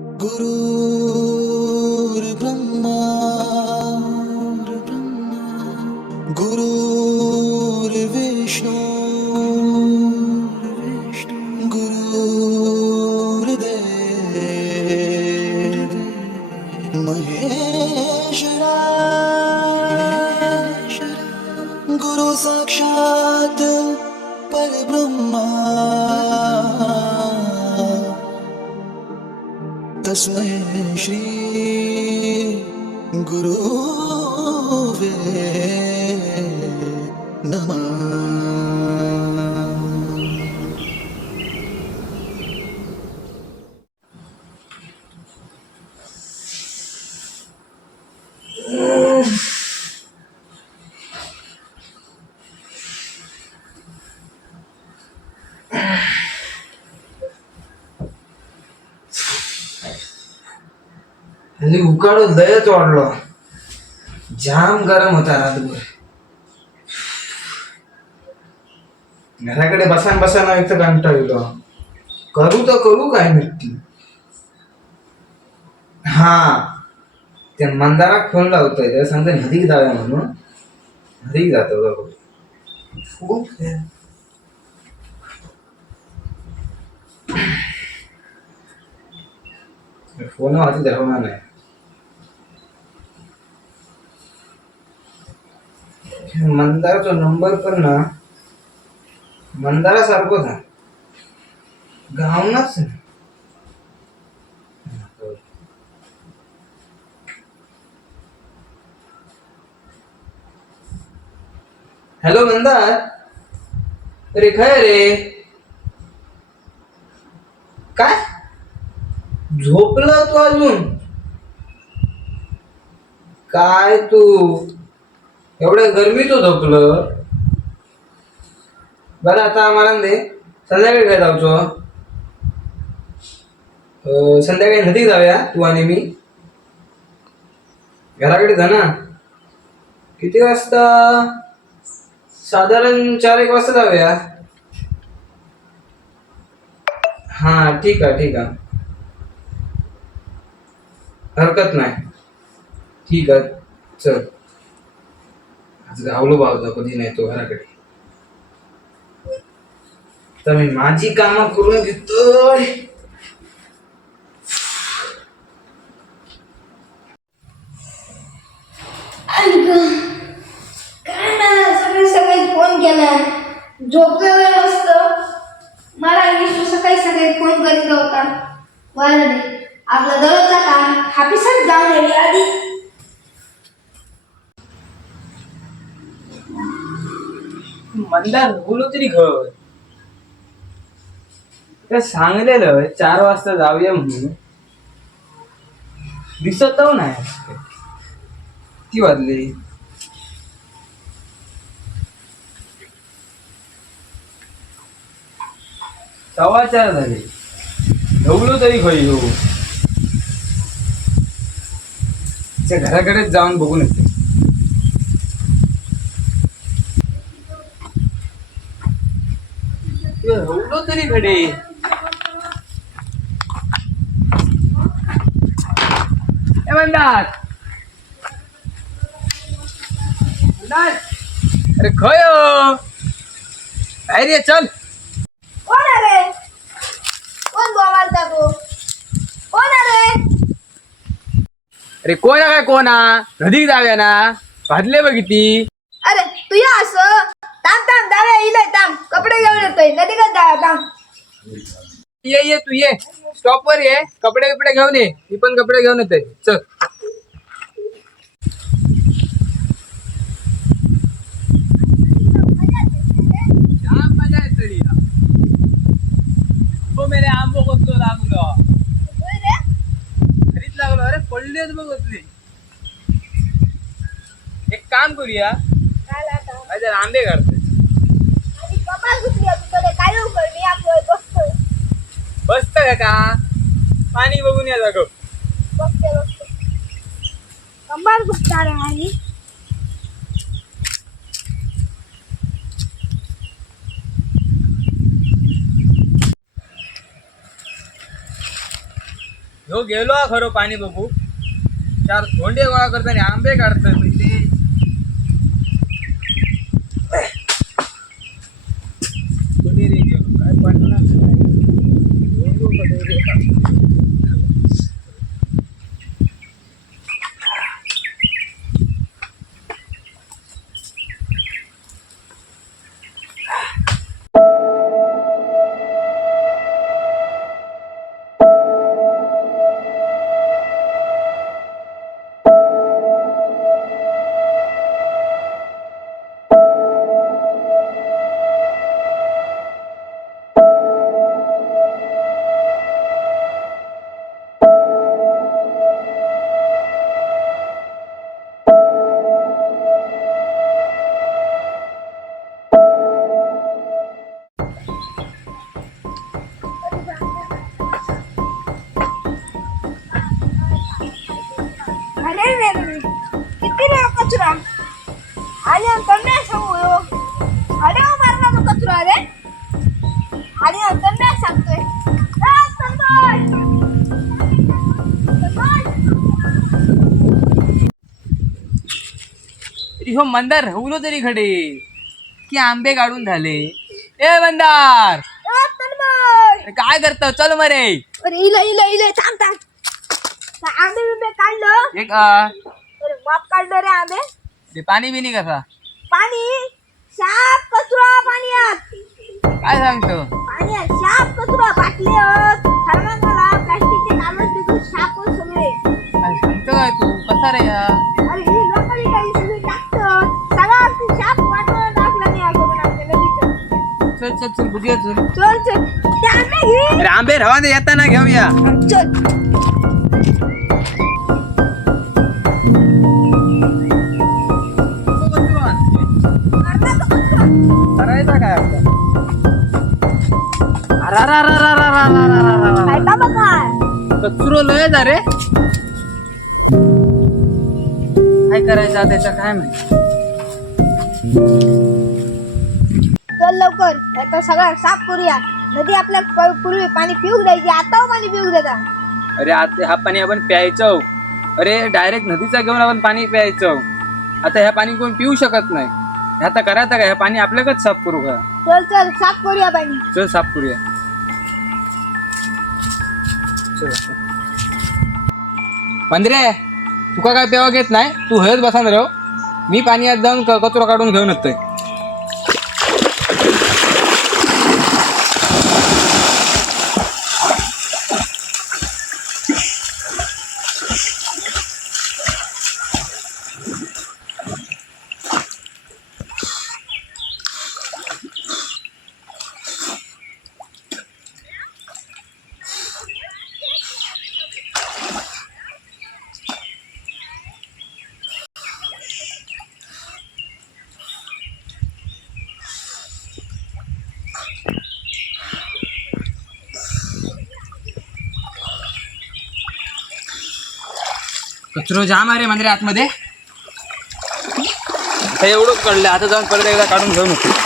गुरुर्ब्रह्मा गुरुर्विष्णू गुरुर्देव महेश्वरा गुरु साक्षात परब्रह्मा तस्मै श्री गुरुवे नमः. आणि उकाडो लयच वाढलो. जाम गरम होता रातभर. घराकडे बसाना एक तर कंटाळलो. करू तर करू काय नक्की. हा त्या मंदाराक फोन लावतोय त्याला सांगतोय नदीक जाऊया म्हणून. नदीक जातो बघू. फोन वाचत धरवणार नाही. मंदाराचा नंबर पण ना मंदारा सारखोच आहे. गावनाच ना. हॅलो मंदार. अरे काय रे काय झोपला तू अजून. काय तू एवढ्या गरमीत झोपलं. बरं आता आम्हाला दे संध्याकाळी काय जाऊचो. संध्याकाळी नदीक जाऊया तू आणि मी. घराकडे जा ना. किती वाजता. साधारण 4-1 वाजता जाऊया. हा ठीक आहे हरकत नाही. ठीक आहे चल. आज गावलो बाबा कधी नाही तो घराकडे. तर मी माझी कामं करून घेतोय. काय ना सकाळी फोन केला. झोपलेलं मस्त. मला विष्णू सकाळी फोन करीत होता. बरं नाही आपला दररोजचा काम हापिसात जाऊन येईल आधी. मंदार बोलू तरी घर काय सांगलेलं 4 वाजता जाऊया म्हणून. दिसत नाही. किती वाजले. 4:15 झाले. ढवलो तरी खरी हो. घराकडेच जाऊन बघून येते. ढवलो तरी घडे. मंदार अरे खय बाहेर ये चल. कोण आहे कोण बोलालता तू. कोण आहे. अरे कोणा काय कोणा नदीक जाऊया ना. भाजले बघ किती. अरे तू या असं थांब जाऊया इले थांब. कपडे घेऊन येतोय नदीकडे जाऊया थांब. ये तू ये स्टॉप वर ये. कपडे घेऊन ये. मी पण कपडे घेऊन येते चल. मजा येते मेरे आंबो कसलो लागलो. घरीच लागलो. अरे पडलेच बघ कसली. एक काम करूया आंबे काढतोय. बसत का पाणी बघून या जागो. कंबार घुसणार आहे. ह्यो गेलो हा खरं पाणी बघू 4 धोंडे गोळा करताना आंबे काढतोय पहिले कोणी रे गेलो काय पडणार काय धोंडू कडे रे का? अरे रे रे किती रे कचरा आणि अंतर नाही सांगू अरे मारला तो कचरा रे आणि अंतर नाही सांगतोय ह्यो मंदार राहुलो तरी खडे की आंबे काढून झाले ए मंदार अरे काय करतो चल मरे अरे इले थांब थांब आंबे बिंबे काढलं एक अरे बाप काढलं रे आंबे ते पाणी बिनी कसा पाणी साप कचरा पाण्यात काय सांगतो पाण्यात साप कचरा बाटली थर्माकोला प्लास्टिकचे कागद बिगड साप सगळे काय सांगतो काय तू कसा रे या अरे ही लोकांनी काही सगळे टाकतात सगळा साप वाटून टाकला नाही आपण आपल्या नदीचं चल चल चल बुझूया चल चल चल ते आंबे घे अरे आंबे रवा दे येताना घेऊया चल करायचा काय खायला बघा कचरो लय जा रे काय करायचं त्याचा काय माहिती चल लवकर आता सगळा साफ करूया नदी आपल्या पूर्वी पाणी पिऊ द्यायची आता पाणी पिऊ देता अरे आता हा पाणी आपण प्यायचं अरे डायरेक्ट नदीचा घेऊन आपण पाणी प्यायचं आता ह्या पाणी कोण पिऊ शकत नाही आता करायचं का ह्या पाणी आपल्याकच साफ करू का चल चल साफ करूया पाणी चल साफ करूया पंधरे तुका काय पेवा घेत नाही तू हयच बसा ना रे मी पाण्यात जाऊन कचरा काढून घेऊन येतोय कचरो जाम आहे रे मंदिर आतमध्ये एवढंच काढलं आता जाऊन परत एकदा काढून घेऊन येतो